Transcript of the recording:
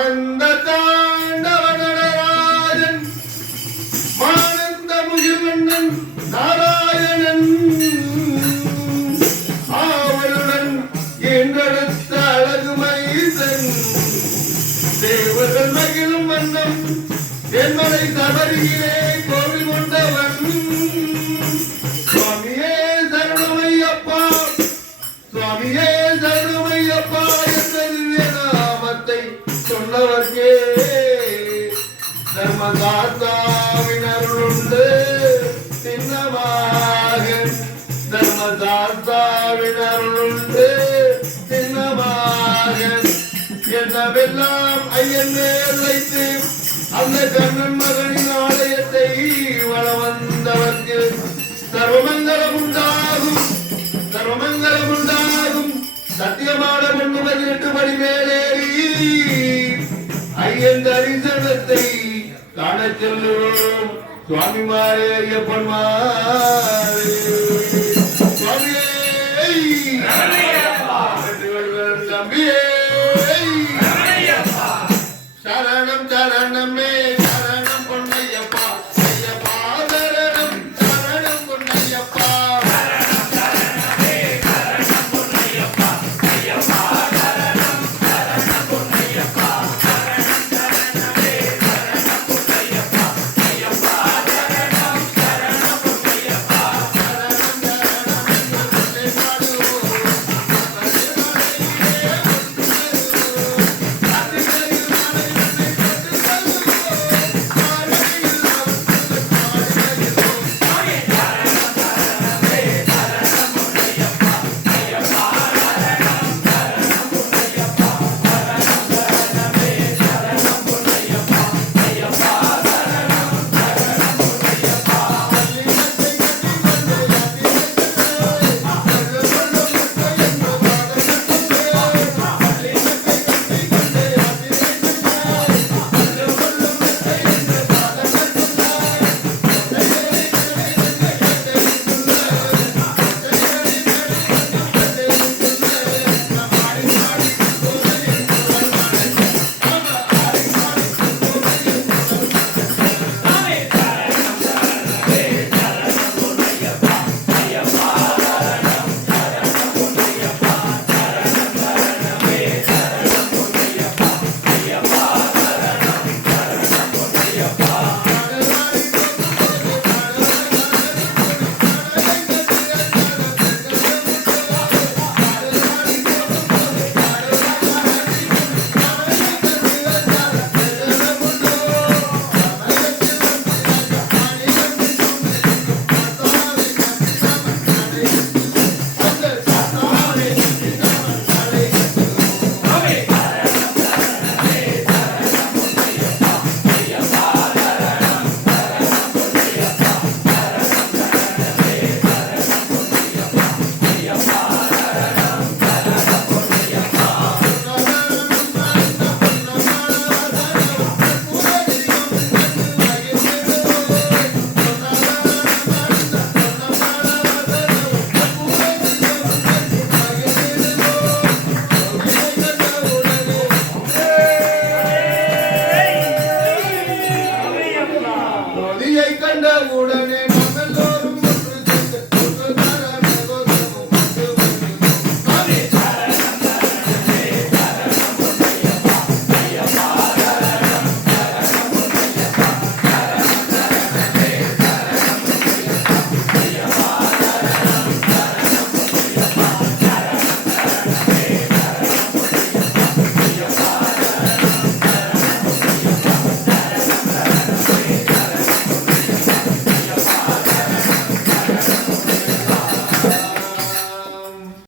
ஆனந்த தாண்டவ நடராஜன் மானந்த முகில்வண்ணன் நாராயணன் ஆவலுடன் என்றெடுத்த அழகு மைசன் தேவர்கள் மகிழும் வண்ணம் தென்மலை தவறுகிறே கோவில் கொண்டவன் சுவாமியே சரணமையப்பா சுவாமியே சரணமையப்பா என்ற திவ்ய நாமத்தை சொன்னவர்க்கே தர்மதாத்தாவின் அருளுண்டு சின்னமாக தர்மதாத்தாவின் அருளுண்டு சின்னமாக என்னவெல்லாம் ஐயன் மேல் வைத்து அந்த கண்ணன் மகனின் ஆலயத்தை வள வந்தவர்க்கு சர்வமங்கலம் உண்டாகும் சர்வமங்கலம் உண்டாகும் சத்தியமான பொண்ணு 18 படி மேலேறி ஐயன் தரிசனத்தை காண செல்லுவோம் சுவாமிமாரே ஐயப்பன்மாரே சுவாமியே